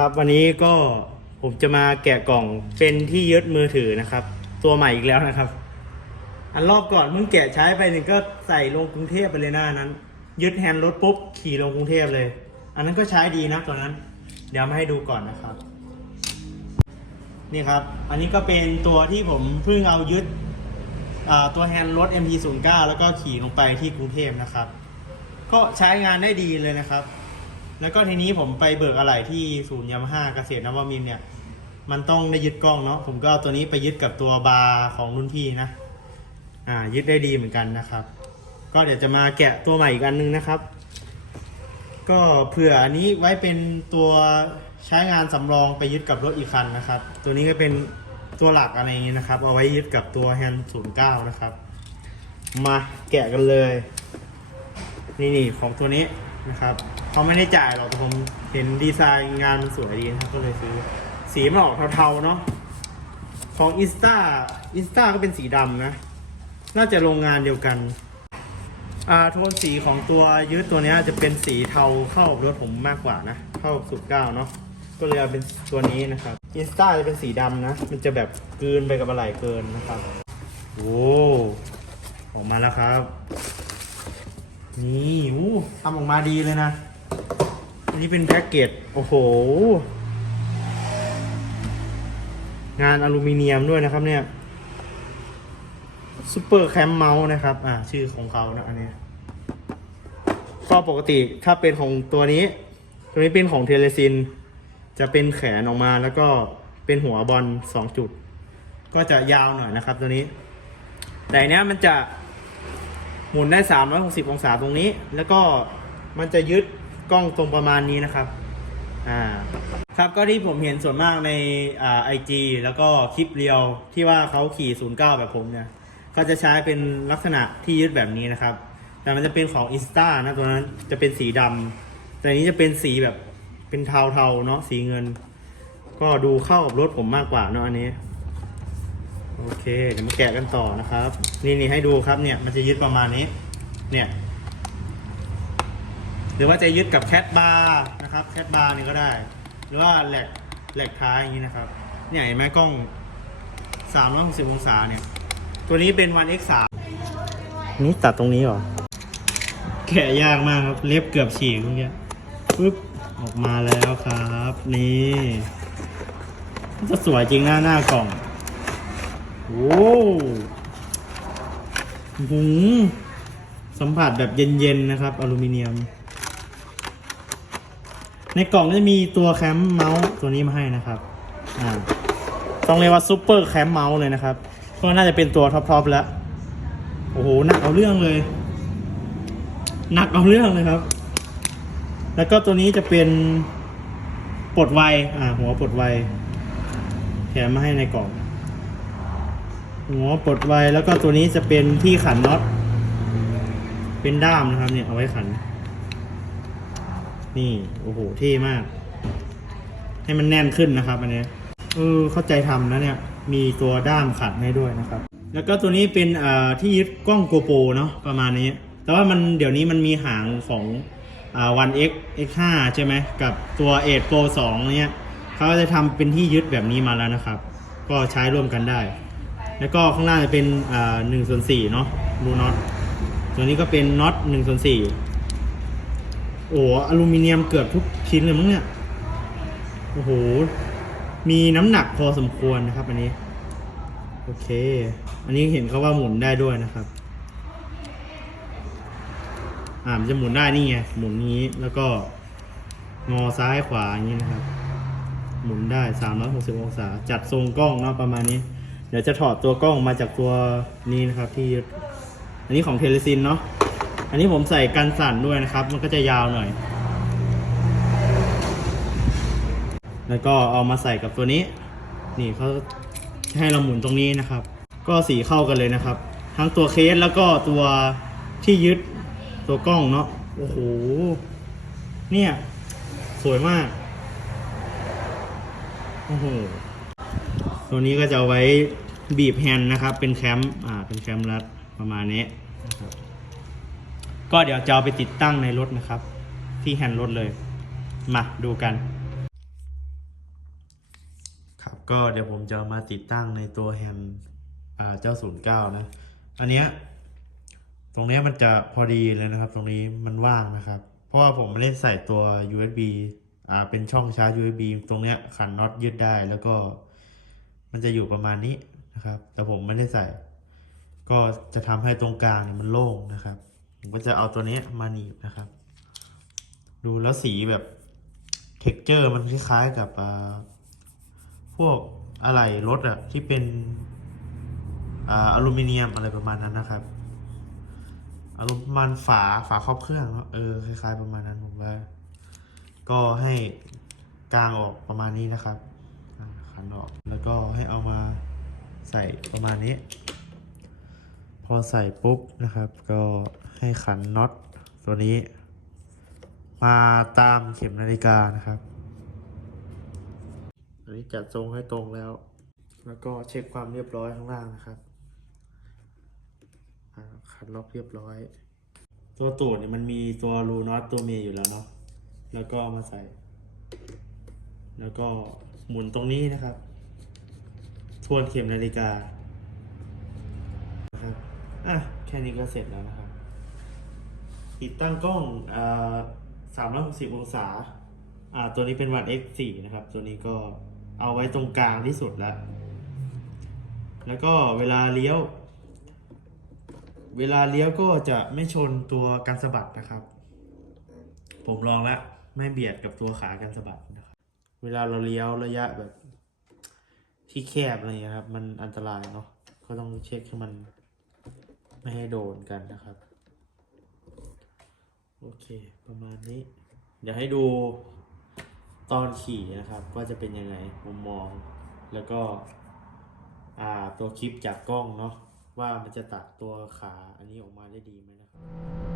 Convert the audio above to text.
ครับวันนี้ก็ผมจะมาแกะกล่องเป็นที่ยึดมือถือนะครับ ตัวใหม่อีกแล้วนะครับ อันรอบก่อนเพิ่งแกะใช้ไปหนึ่งก็ใส่ลงกรุงเทพไปเลยหน้านั้น ยึดแฮนด์รถปุ๊บขี่ลงกรุงเทพเลย อันนั้นก็ใช้ดีนะตัวนั้น เดี๋ยวมาให้ดูก่อนนะครับ นี่ครับ อันนี้ก็เป็นตัวที่ผมเพิ่งเอายึดตัวแฮนด์รถ MP09 แล้วก็ขี่ลงไปที่กรุงเทพนะครับ ก็ใช้งานได้ดีเลยนะครับ แล้วก็ทีนี้ผมไปเบิกอะไหล่ที่ศูนย์ยามาฮ่าเกษตรนวมินทร์เนี่ย มันต้องได้ยึดกล้องเนาะผมก็เอาตัวนี้ไปยึดกับตัวบาร์ของรุ่นพี่นะ อ่า ยึดได้ดีเหมือนกันนะครับ ก็เดี๋ยวจะมาแกะตัวใหม่อีกอันนึงนะครับ ก็เผื่ออันนี้ไว้เป็นตัวใช้งานสำรองไปยึดกับรถอีกคันนะครับ ตัวนี้ก็เป็นตัวหลักอะไรอย่างนี้นะครับ เอาไว้ยึดกับตัวแฮนด์ศูนย์เก้านะครับ มาแกะกันเลย นี่นี่ของตัวนี้นะครับ เขาไม่ได้จ่ายหรอกแต่ผมเห็นดีไซน์งานมันสวยดีนะครับก็เลยซื้อ สีมันออกเทาๆเนาะของอินสตาอินสตาก็เป็นสีดำนะ น่าจะโรงงานเดียวกัน อ่าโทนสีของตัวยืดตัวนี้จะเป็นสีเทาเข้ากับรถผมมากกว่านะ เข้ากับสุดเก้าเนาะก็เลยเอาเป็นตัวนี้นะครับอินสตาจะเป็นสีดำนะ มันจะแบบกลืนไปกับอะไรเกินนะครับโอ้ออกมาแล้วครับ นี่อู้ทำออกมาดีเลยนะ นนี้เป็นแพ็กเกจ โอ้โห งานอลูมิเนียมด้วยนะครับเนี่ยซูเปอร์แคมเมาส์นะครับ อ่า ชื่อของเขานะอันนี้ก็ปกติถ้าเป็นของตัวนี้ ตัวนี้เป็นของเทเลซิน จะเป็นแขนออกมาแล้วก็เป็นหัวบอลสองจุด ก็จะยาวหน่อยนะครับตัวนี้ แต่เนี้ยมันจะหมุนได้ 360 องศาตรงนี้ แล้วก็มันจะยึด กล้องตรงประมาณนี้นะครับอ่าครับก็ที่ผมเห็นส่วนมากในอ่าไอจีแล้วก็คลิปเรียวที่ว่าเขาขี่ 09 แบบผมเนี่ยเขาจะใช้เป็นลักษณะที่ยึดแบบนี้นะครับ แต่มันจะเป็นของอินสตานะตัวนั้นจะเป็นสีดำแต่อันนี้จะเป็นสีแบบเป็นเทาๆเนาะสีเงิน ก็ดูเข้ากับรถผมมากกว่าเนาะอันนี้โอเคเดี๋ยวมาแกะกันต่อนะครับ นี่นี่ให้ดูครับเนี่ยมันจะยึดประมาณนี้ เนี่ย หรือว่าจะยึดกับแคทบาร์นะครับแคทบาร์นี่ก็ได้ หรือว่าแหลกแหลกท้ายอย่างนี้นะครับเนี่ยเห็นไหมกล้อง 360 องศาเนี่ย ตัวนี้เป็น One X3 นี่ตัดตรงนี้เหรอ แกะยากมากครับ เล็บเกือบฉีกเมื่อกี้ปึ๊บ ออกมาแล้วครับ นี่มันจะสวยจริงหน้าหน้ากล่องโอ้โหสัมผัสแบบเย็นๆนะครับ อลูมิเนียม ในกล่องก็จะมีตัวแคมเมาส์ตัวนี้มาให้นะครับอ่าต้องเรียกว่าซูเปอร์แคมเมาส์เลยนะครับก็น่าจะเป็นตัวท็อปๆแล้วโอ้โหหนักเอาเรื่องเลยหนักเอาเรื่องเลยครับ แล้วก็ตัวนี้จะเป็นปลดไวอ่า หัวปลดไวแถมมาให้ในกล่อง หัวปลดไวแล้วก็ตัวนี้จะเป็นที่ขันน็อตเป็นด้ามนะครับเนี่ยเอาไว้ขัน นี่โอ้โหเท่มาก ให้มันแน่นขึ้นนะครับอันนี้เออเข้าใจทำนะเนี่ย มีตัวด้ามขัดให้ด้วยนะครับ แล้วก็ตัวนี้เป็นอ่าที่ยึดกล้องโกโปรเนาะประมาณนี้ แต่ว่ามันเดี๋ยวนี้มันมีหางของอ่า One X X5 ใช่ไหมกับตัว8 Pro 2เนี่ยเขาจะทำเป็นที่ยึดแบบนี้มาแล้วนะครับ ก็ใช้ร่วมกันได้ แล้วก็ข้างล่างจะเป็นอ่าหนึ่งส่วนสี่เนาะรูน็อตตัวนี้ก็เป็นน็อตหนึ่งส่วนสี่ อ้อลูมิเนียมเกือบทุกชิ้นเลยมั้งเนี่ย โอ้โห มีน้ำหนักพอสมควรนะครับอันนี้ โอเค อันนี้เห็นเขาว่าหมุนได้ด้วยนะครับ อ่ามันจะหมุนได้นี่ไง หมุนนี้แล้วก็งอซ้ายขวาอย่างนี้นะครับ หมุนได้ 360 องศา จัดทรงกล้องเนาะประมาณนี้ เดี๋ยวจะถอดตัวกล้องมาจากตัวนี้นะครับที่ อันนี้ของเทเลซินเนาะ อันนี้ผมใส่กันสั่นด้วยนะครับ มันก็จะยาวหน่อย แล้วก็เอามาใส่กับตัวนี้ นี่เขาให้เราหมุนตรงนี้นะครับ ก็สีเข้ากันเลยนะครับ ทั้งตัวเคสแล้วก็ตัวที่ยึดตัวกล้องเนาะ โอ้โห เนี่ย สวยมาก โอ้โห ตัวนี้ก็จะเอาไว้บีบแฮนด์นะครับ เป็นแคมป์ อ่า เป็นแคมป์รัดประมาณนี้นะครับ ก็เดี๋ยวจะเอาไปติดตั้งในรถนะครับ ที่แฮนด์รถเลย มาดูกัน ครับก็เดี๋ยวผมจะมาติดตั้งในตัวแฮนด์เจ้าศูนย์เก้านะ อันเนี้ยตรงเนี้ยมันจะพอดีเลยนะครับ ตรงนี้มันว่างนะครับ เพราะว่าผมไม่ได้ใส่ตัว USB อ่าเป็นช่องชาร์จ USB ตรงเนี้ยขันน็อตยืดได้แล้วก็ มันจะอยู่ประมาณนี้นะครับ แต่ผมไม่ได้ใส่ ก็จะทำให้ตรงกลางเนี่ยมันโล่งนะครับ ผมก็จะเอาตัวนี้มาหนีบนะครับ ดูแล้วสีแบบเท็กเจอร์มันคล้ายๆกับอ่าพวกอะไหล่รถอะที่เป็นอ่าอลูมิเนียมอะไรประมาณนั้นนะครับอารมณ์ประมาณฝาฝาครอบเครื่องเออคล้าย ๆ ประมาณนั้นผมว่า ก็ให้กลางออกประมาณนี้นะครับขันออกแล้วก็ให้เอามาใส่ประมาณนี้ พอใส่ปุ๊บนะครับ ก็ให้ขันน็อตตัวนี้ มาตามเข็มนาฬิกานะครับอันนี้จัดทรงให้ตรงแล้ว แล้วก็เช็คความเรียบร้อยข้างล่างนะครับขันล็อกเรียบร้อย ตัวตูดเนี่ยมันมีตัวรูน็อตตัวเมียอยู่แล้วเนาะแล้วก็เอามาใส่ แล้วก็หมุนตรงนี้นะครับ ทวนเข็มนาฬิกานะครับ อะแค่นี้ก็เสร็จแล้วนะครับ ติดตั้งกล้องอ่าสามร้อยหกสิบองศา อ่า ตัวนี้เป็นวัน X4 นะครับ ตัวนี้ก็เอาไว้ตรงกลางที่สุดแล้ว แล้วก็เวลาเลี้ยว เวลาเลี้ยวก็จะไม่ชนตัวกันสะบัดนะครับ ผมลองแล้วไม่เบียดกับตัวขากันสะบัดนะครับ เวลาเราเลี้ยวระยะแบบที่แคบอะไรเงี้ยครับ มันอันตรายเนาะ ก็ต้องเช็คให้มัน ไม่ให้โดนกันนะครับ โอเค ประมาณนี้ เดี๋ยวให้ดูตอนขี่นะครับ ว่าจะเป็นยังไงมุมมอง แล้วก็อ่าตัวคลิปจากกล้องเนาะว่ามันจะตัดตัวขาอันนี้ออกมาได้ดีไหมนะครับ